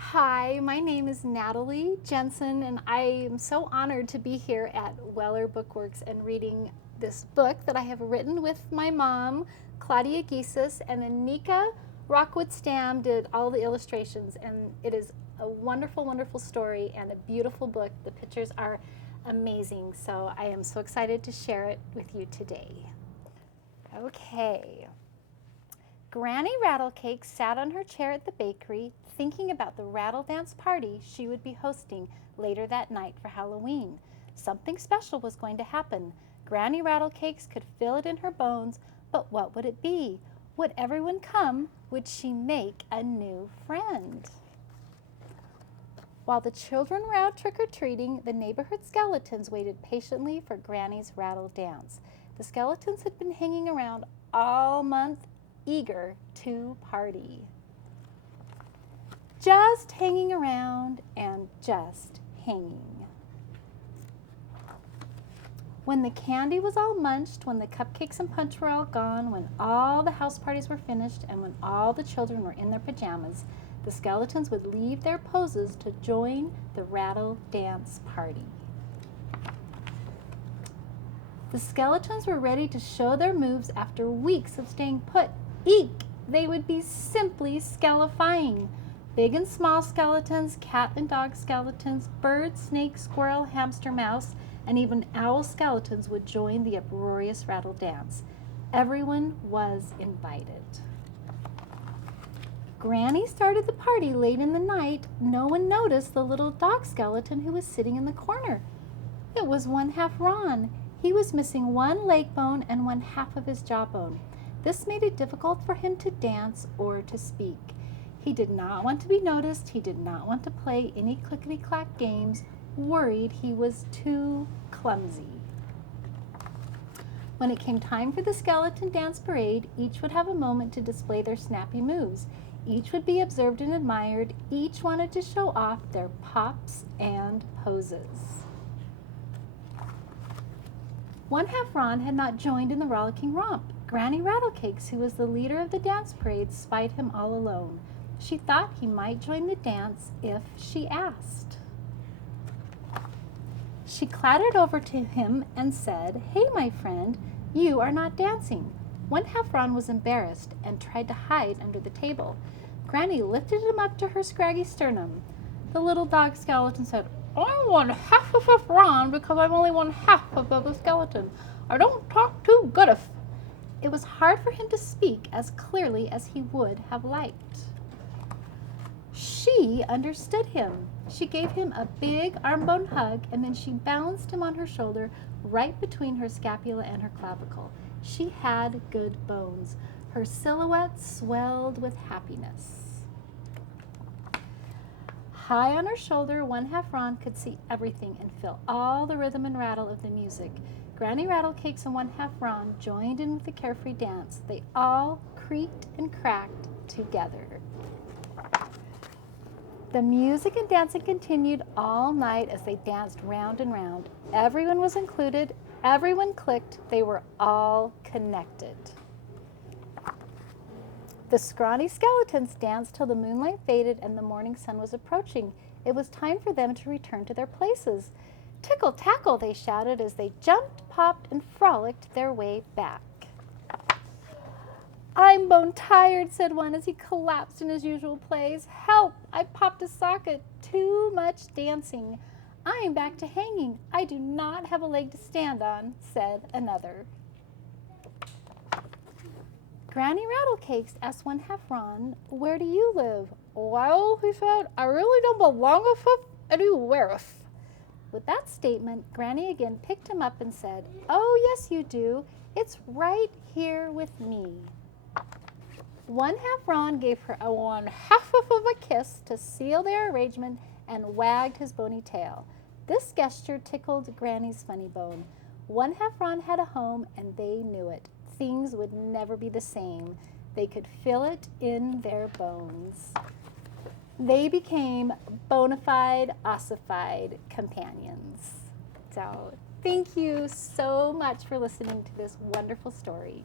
Hi, my name is Natalie Jensen, and I am so honored to be here at Weller Bookworks and reading this book that I have written with my mom, Claudia Gises, and then Nika Rockwood Stam did all the illustrations. And it is a wonderful, wonderful story and a beautiful book. The pictures are amazing, so I am so excited to share it with you today. Okay. Granny Rattlecake sat on her chair at the bakery, thinking about the rattle dance party she would be hosting later that night for Halloween. Something special was going to happen. Granny Rattlecakes could feel it in her bones, but what would it be? Would everyone come? Would she make a new friend? While the children were out trick-or-treating, the neighborhood skeletons waited patiently for Granny's rattle dance. The skeletons had been hanging around all month, eager to party. Just hanging around and just hanging. When the candy was all munched, when the cupcakes and punch were all gone, when all the house parties were finished, and when all the children were in their pajamas, the skeletons would leave their poses to join the rattle dance party. The skeletons were ready to show their moves after weeks of staying put. Eek! They would be simply skelifying. Big and small skeletons, cat and dog skeletons, bird, snake, squirrel, hamster, mouse, and even owl skeletons would join the uproarious rattle dance. Everyone was invited. Granny started the party late in the night. No one noticed the little dog skeleton who was sitting in the corner. It was one half Ron. He was missing one leg bone and one half of his jawbone. This made it difficult for him to dance or to speak. He did not want to be noticed. He did not want to play any clickety-clack games, worried he was too clumsy. When it came time for the skeleton dance parade, each would have a moment to display their snappy moves. Each would be observed and admired. Each wanted to show off their pops and poses. One half Ron had not joined in the rollicking romp. Granny Rattlecakes, who was the leader of the dance parade, spied him all alone. She thought he might join the dance if she asked. She clattered over to him and said, "Hey, my friend, you are not dancing." One half Ron was embarrassed and tried to hide under the table. Granny lifted him up to her scraggy sternum. The little dog skeleton said, "I'm one half of a Ron because I'm only one half of a skeleton. I don't talk too good of." It was hard for him to speak as clearly as he would have liked. She understood him. She gave him a big arm-bone hug, and then she balanced him on her shoulder right between her scapula and her clavicle. She had good bones. Her silhouette swelled with happiness. High on her shoulder, one half Ron could see everything and feel all the rhythm and rattle of the music. Granny Rattlecakes and one half Ron joined in with the carefree dance. They all creaked and cracked together. The music and dancing continued all night as they danced round and round. Everyone was included. Everyone clicked. They were all connected. The scrawny skeletons danced till the moonlight faded and the morning sun was approaching. It was time for them to return to their places. "Tickle, tackle," they shouted as they jumped, popped, and frolicked their way back. "I'm bone tired," said one as he collapsed in his usual place. "Help! I popped a socket. Too much dancing. I am back to hanging. I do not have a leg to stand on," said another. Granny Rattlecakes asked one half Ron, "Where do you live?" "Well," he said, "I really don't belong anywhere." With that statement, Granny again picked him up and said, "Oh, yes, you do. It's right here with me." One half Ron gave her a one half of a kiss to seal their arrangement and wagged his bony tail. This gesture tickled Granny's funny bone. One half Ron had a home, and they knew it. Things would never be the same. They could feel it in their bones. They became bona fide, ossified companions. So thank you so much for listening to this wonderful story.